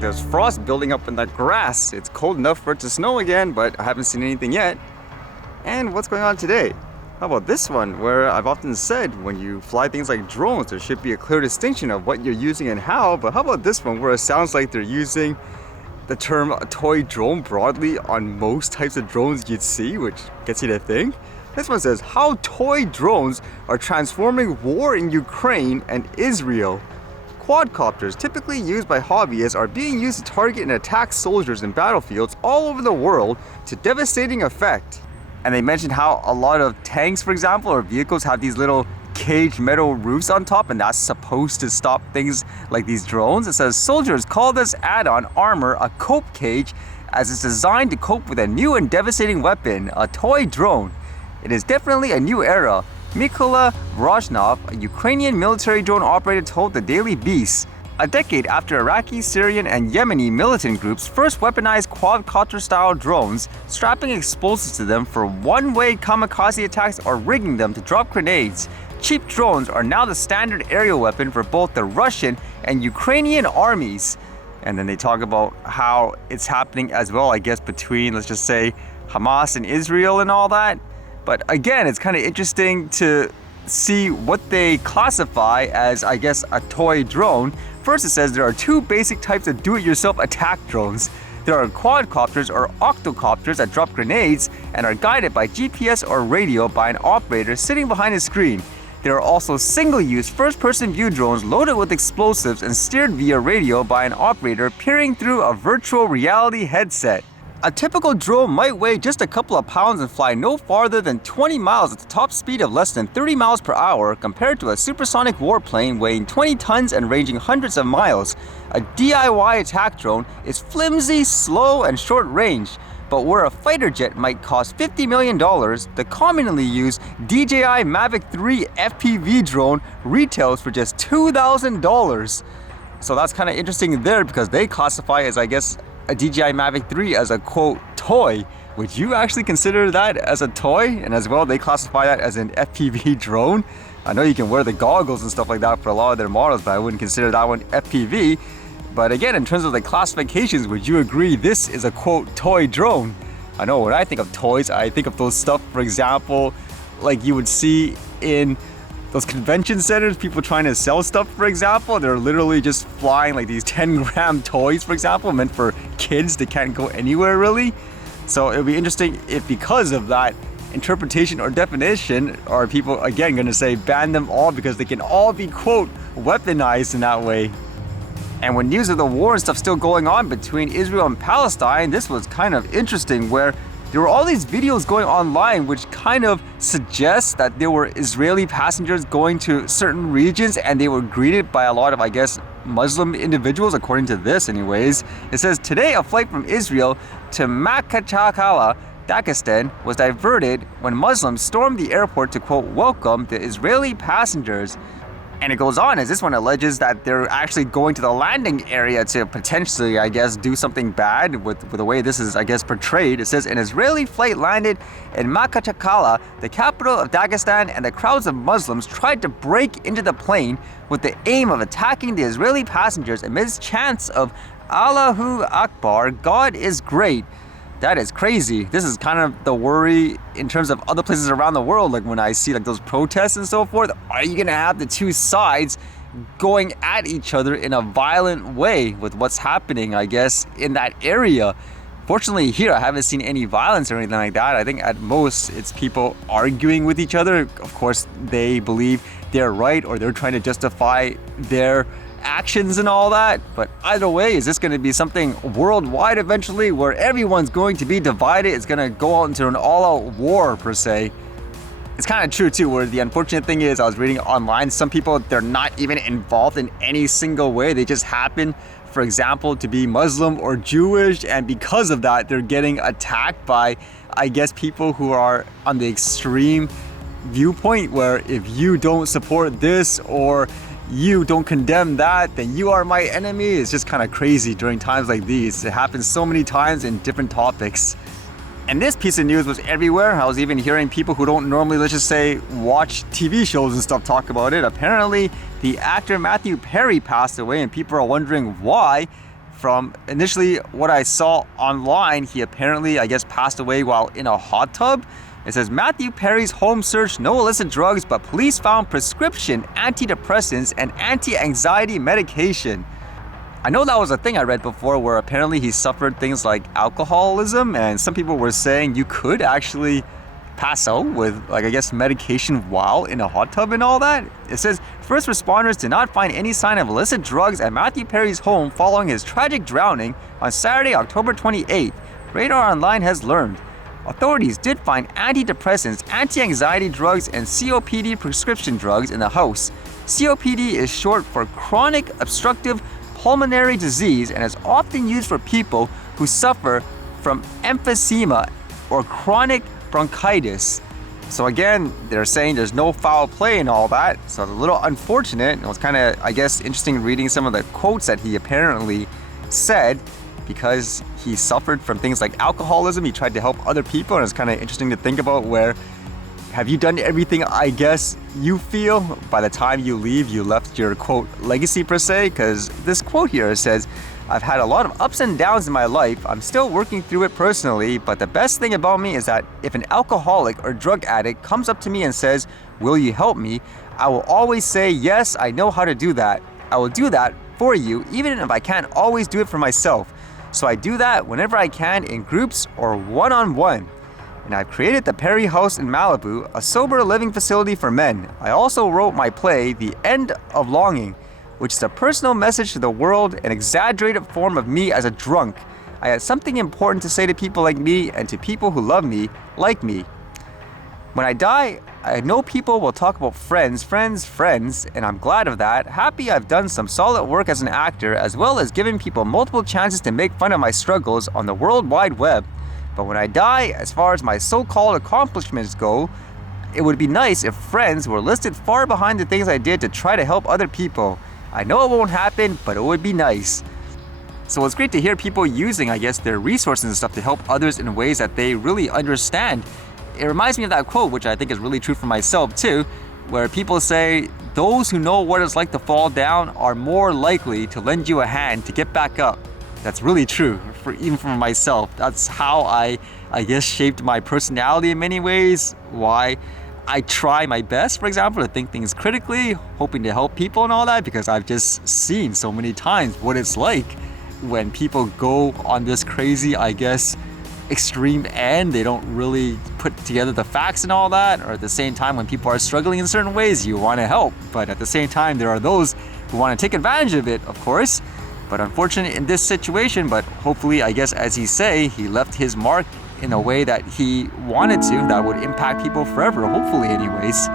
like there's frost building up in the grass. It's cold enough for it to snow again, but I haven't seen anything yet. And what's going on today? How about this one, where I've often said when you fly things like drones, there should be a clear distinction of what you're using and how, but how about this one where it sounds like they're using the term toy drone broadly on most types of drones you'd see, which gets you to think. This one says, how toy drones are transforming war in Ukraine and Israel. Quadcopters, typically used by hobbyists, are being used to target and attack soldiers in battlefields all over the world to devastating effect. And they mentioned how a lot of tanks, for example, or vehicles have these little caged metal roofs on top, and that's supposed to stop things like these drones. It says soldiers call this add-on armor a cope cage, as it's designed to cope with a new and devastating weapon, a toy drone. It is definitely a new era. Mykola Vroshnov, a Ukrainian military drone operator, told the Daily Beast. A decade after Iraqi, Syrian, and Yemeni militant groups first weaponized quadcopter-style drones, strapping explosives to them for one-way kamikaze attacks or rigging them to drop grenades, cheap drones are now the standard aerial weapon for both the Russian and Ukrainian armies. And then they talk about how it's happening as well, I guess, between, let's just say, Hamas and Israel and all that. But again, it's kind of interesting to see what they classify as, I guess, a toy drone. First, it says there are two basic types of do-it-yourself attack drones. There are quadcopters or octocopters that drop grenades and are guided by GPS or radio by an operator sitting behind a screen. There are also single-use first-person view drones loaded with explosives and steered via radio by an operator peering through a virtual reality headset. A typical drone might weigh just a couple of pounds and fly no farther than 20 miles at the top speed of less than 30 miles per hour, compared to a supersonic warplane weighing 20 tons and ranging hundreds of miles. A DIY attack drone is flimsy, slow, and short range. But where a fighter jet might cost $50 million, the commonly used DJI Mavic 3 FPV drone retails for just $2,000. So that's kind of interesting there, because they classify as, I guess, a DJI Mavic 3 as a quote toy. Would you actually consider that as a toy? And as well, they classify that as an FPV drone. I know you can wear the goggles and stuff like that for a lot of their models, but I wouldn't consider that one FPV. But again, in terms of the classifications, would you agree this is a quote toy drone? I know when I think of toys, I think of those stuff, for example, like you would see in those convention centers, people trying to sell stuff, for example. They're literally just flying like these 10-gram toys, for example, meant for kids that can't go anywhere really. So it would be interesting if, because of that interpretation or definition, are people again going to say ban them all because they can all be quote weaponized in that way. And when news of the war and stuff still going on between Israel and Palestine, this was kind of interesting, where there were all these videos going online which kind of suggest that there were Israeli passengers going to certain regions and they were greeted by a lot of, I guess, Muslim individuals, according to this anyways. It says, today a flight from Israel to Makhachkala, Dagestan was diverted when Muslims stormed the airport to, quote, welcome the Israeli passengers. And it goes on, as this one alleges that they're actually going to the landing area to potentially, I guess, do something bad with the way this is, I guess, portrayed. It says, an Israeli flight landed in Makhachkala, the capital of Dagestan, and the crowds of Muslims tried to break into the plane with the aim of attacking the Israeli passengers amidst chants of Allahu Akbar, God is great. That is crazy. This is kind of the worry in terms of other places around the world. Like when I see like those protests and so forth, are you gonna have the two sides going at each other in a violent way with what's happening, I guess, in that area? Fortunately here, I haven't seen any violence or anything like that. I think at most it's people arguing with each other. Of course, they believe they're right or they're trying to justify their actions and all that. But either way, is this going to be something worldwide eventually where everyone's going to be divided? It's going to go out into an all-out war per se. It's kind of true too, where the unfortunate thing is, I was reading online, some people, they're not even involved in any single way. They just happen, for example, to be Muslim or Jewish, and because of that, they're getting attacked by, I guess, people who are on the extreme viewpoint, where if you don't support this or you don't condemn that, then you are my enemy. It's just kind of crazy during times like these. It happens so many times in different topics. And this piece of news was everywhere. I was even hearing people who don't normally, let's just say, watch TV shows and stuff talk about it. Apparently, the actor Matthew Perry passed away, and people are wondering why. from initially what I saw online, he apparently, I guess, passed away while in a hot tub. It says Matthew Perry's home search, no illicit drugs, but police found prescription antidepressants and anti-anxiety medication. I know that was a thing I read before where apparently he suffered things like alcoholism, and some people were saying you could actually pass out with, like, I guess, medication while in a hot tub and all that. It says first responders did not find any sign of illicit drugs at Matthew Perry's home following his tragic drowning on Saturday, October 28th. Radar Online has learned. Authorities did find antidepressants, anti-anxiety drugs, and COPD prescription drugs in the house. COPD is short for chronic obstructive pulmonary disease and is often used for people who suffer from emphysema or chronic bronchitis. So again, they're saying there's no foul play and all that. So it's a little unfortunate. It was kind of, I guess, interesting reading some of the quotes that he apparently said, because he suffered from things like alcoholism. He tried to help other people, and it's kind of interesting to think about where, have you done everything, I guess, you feel by the time you leave, you left your, quote, legacy per se? Because this quote here says, I've had a lot of ups and downs in my life. I'm still working through it personally, but the best thing about me is that if an alcoholic or drug addict comes up to me and says, will you help me? I will always say, yes, I know how to do that. I will do that for you, even if I can't always do it for myself. So I do that whenever I can in groups or one-on-one. And I've created the Perry House in Malibu, a sober living facility for men. I also wrote my play, The End of Longing, which is a personal message to the world, an exaggerated form of me as a drunk. I had something important to say to people like me and to people who love me, like me. When I die, I know people will talk about friends, and I'm glad of that. Happy I've done some solid work as an actor, as well as giving people multiple chances to make fun of my struggles on the World Wide Web. But when I die, as far as my so-called accomplishments go, it would be nice if friends were listed far behind the things I did to try to help other people. I know it won't happen, but it would be nice. So it's great to hear people using, I guess, their resources and stuff to help others in ways that they really understand. It reminds me of that quote, which I think is really true for myself too, where people say, those who know what it's like to fall down are more likely to lend you a hand to get back up. That's really true, even for myself. That's how I guess, shaped my personality in many ways, why I try my best, for example, to think things critically, hoping to help people and all that, because I've just seen so many times what it's like when people go on this crazy, I guess, extreme end. They don't really put together the facts and all that, or at the same time when people are struggling in certain ways, you want to help, but at the same time there are those who want to take advantage of it, of course. But unfortunately in this situation, but hopefully, I guess, as he say, he left his mark in a way that he wanted to, that would impact people forever, hopefully anyways.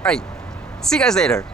Alright, see you guys later.